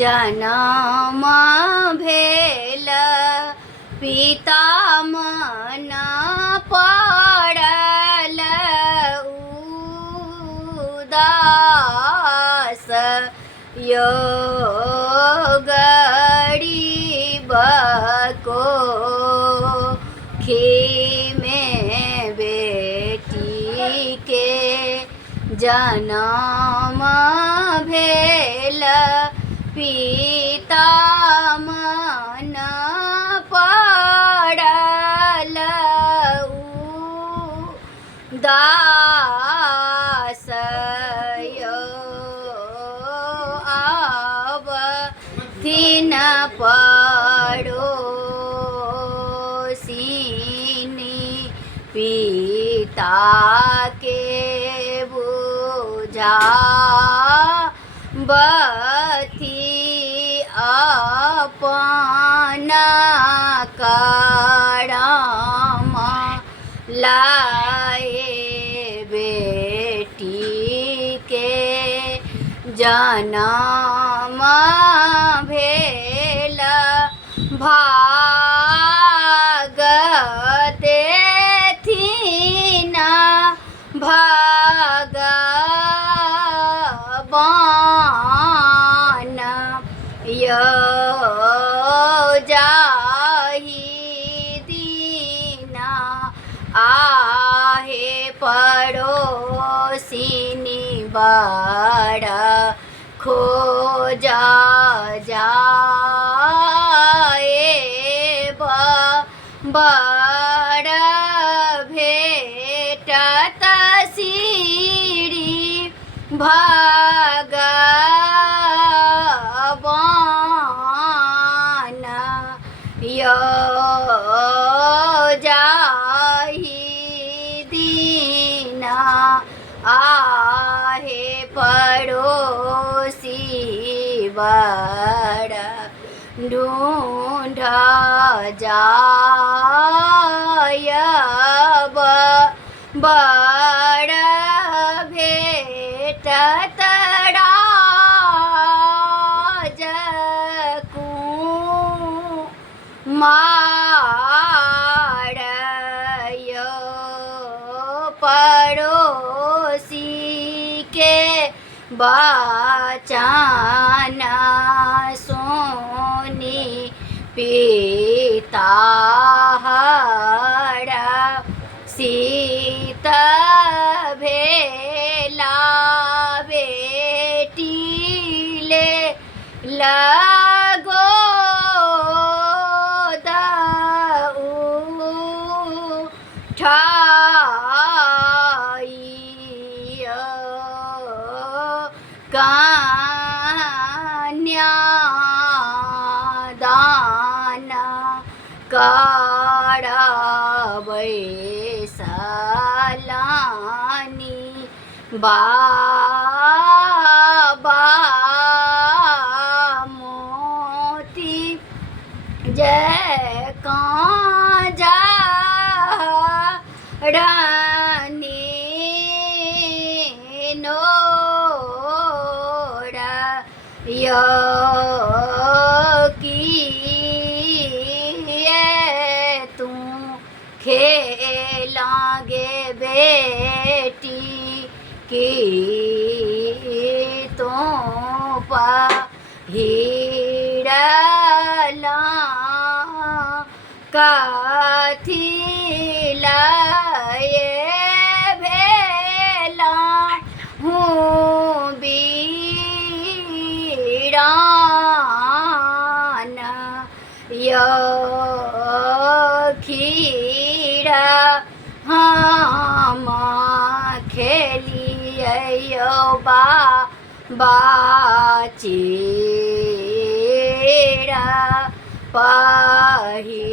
जन्म भेल पिता मन पड़ल उदास यो गरीब को में बेटी के जन्म भेल पिता मन पड़ल उदास यो आब तीन पड़ोसिनी पिता के बुझा बथी अपना करम लाए बेटी के जन्म भेल भाग देथिन भगवान यो जाहि दिन आहे पड़ोसिनी बड़ खोजा जाए बड़ भेटत श्री भगवान यो जाहि दिन आहे पड़ोसी बड़ ढूंढ जायब बड़ भेटत राजकुमार यो पड़ोसी के बचन सुनी पिता हर सीत भेला बेटी ले लगो उठाइयो कन्यादान करबै सलानी बाबा मोती जय कांजा रानी नोरा यो तू खेलांगे बेटी की तो पहिरला कथी लाए भेला हूँ बीरान यो खीरा हम खेलियो बाचीरा पहिरलाहूँ